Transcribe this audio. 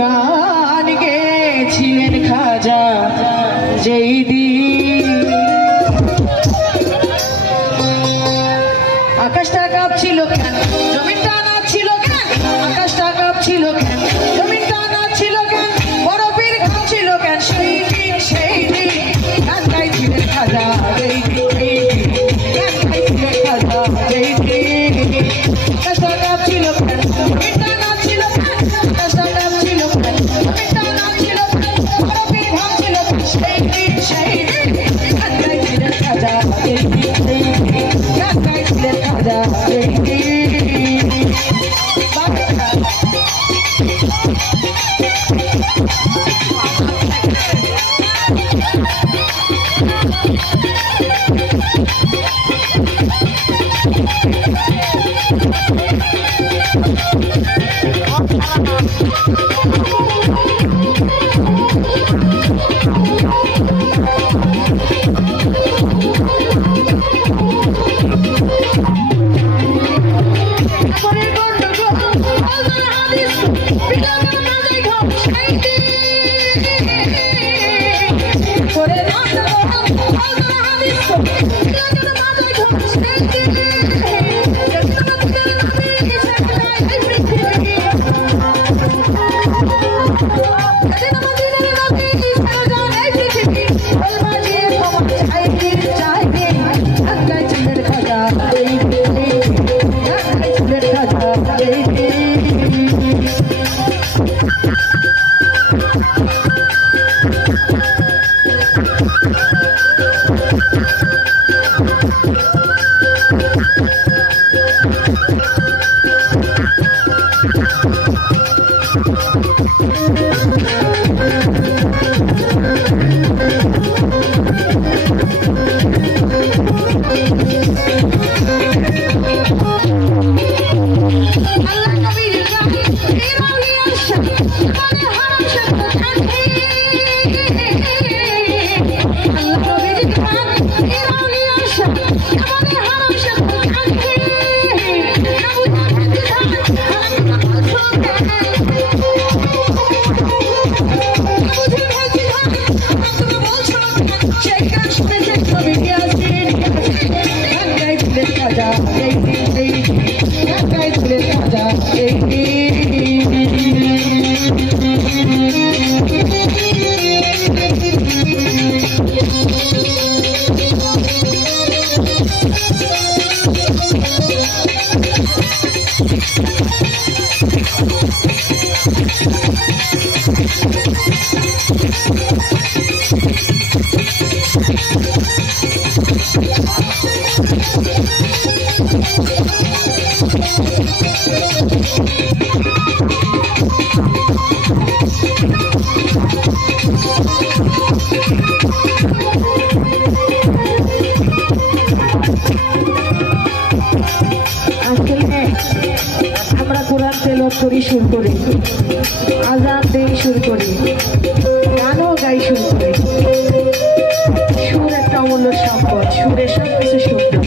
গান গেছিলেন খাজা যেই দিন আকাশটা কাঁপছিল কেন জমিনটা নাচছিল কেন আকাশটা কাঁপছিল কেন জমিনটা নাচছিল কেন বরফের কাঁপছিল কেন সেই দিন গান গাইছিলেন খাজা যেই দিন গান গাইছিলেন খাজা যেই দিন আকাশটা কাঁপছিল কেন জমিনটা নাচছিল কেন আকাশটা কাঁপছিল কেন জমিনটা নাচছিল কেন বরফের কাঁপছিল কেন সেই দিন গান গাইছিলেন খাজা যেই দিন গান গাইছিলেন খাজা যেই দিন আমরা কোরআন তেলাওয়াত করি সুর করে, আযান দেই সুর করে, গানও গাই সুর করে। সুর একটা অমূল্য সম্পদ, সুরের সব কিছু সুন্দর।